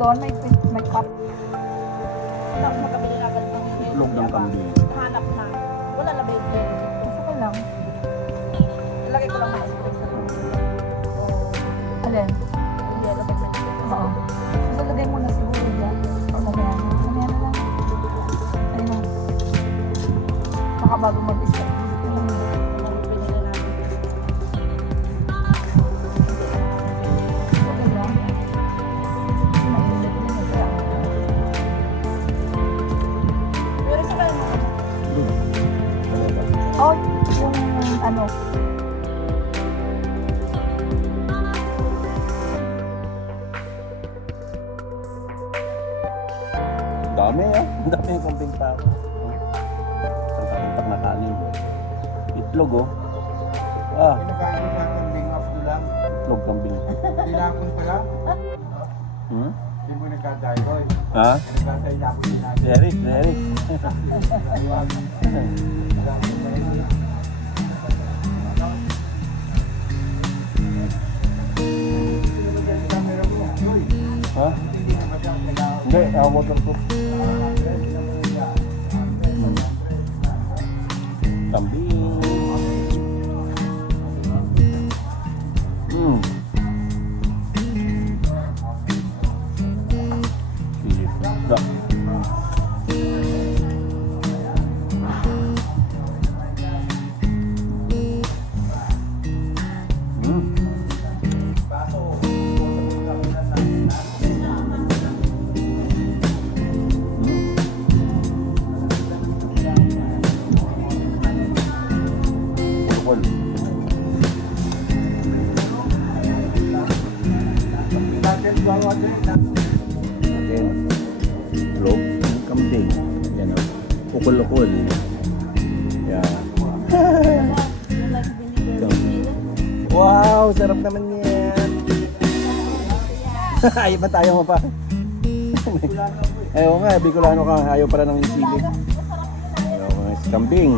doon, may cup. Tapos magkabili na agad ng Itlog ng kambing. Hanap na. Wala na ba yung Gusto ko lang. Ilagay ko lang mga sa Alin? yellow pigment. Oo. So, lagay mo na siguro yan. O, mamaya na. Mamaya na lang. Ayun na. Baka bago mag-isa. Pinili natin. Okay lang. Naisip na na siya. Pero sa kayo mga Oh, yung ano. Dami ah. Ang dami yung kambing pa. Tantak na kanin. Itlog oh. Ah, Pinakain ko sa kambing after lang. itlog kambing. Tinapon pala. Hmm? Hindi mo nagkatayroy. Ha? Nagkatayroy din natin. Eric, Eric. Ha? Hindi, waterproof. Kambing. Hmm. Isda. Hmm. Kulkul. Again, itlog ng kambing. Yan o. Ukul-ukul. Yan. Wow, sarap naman yan. Ayaw ba tayo mo pa? Ayaw nga, Bicolano ka. Ayaw pala ng sili. Ayaw nga, kambing.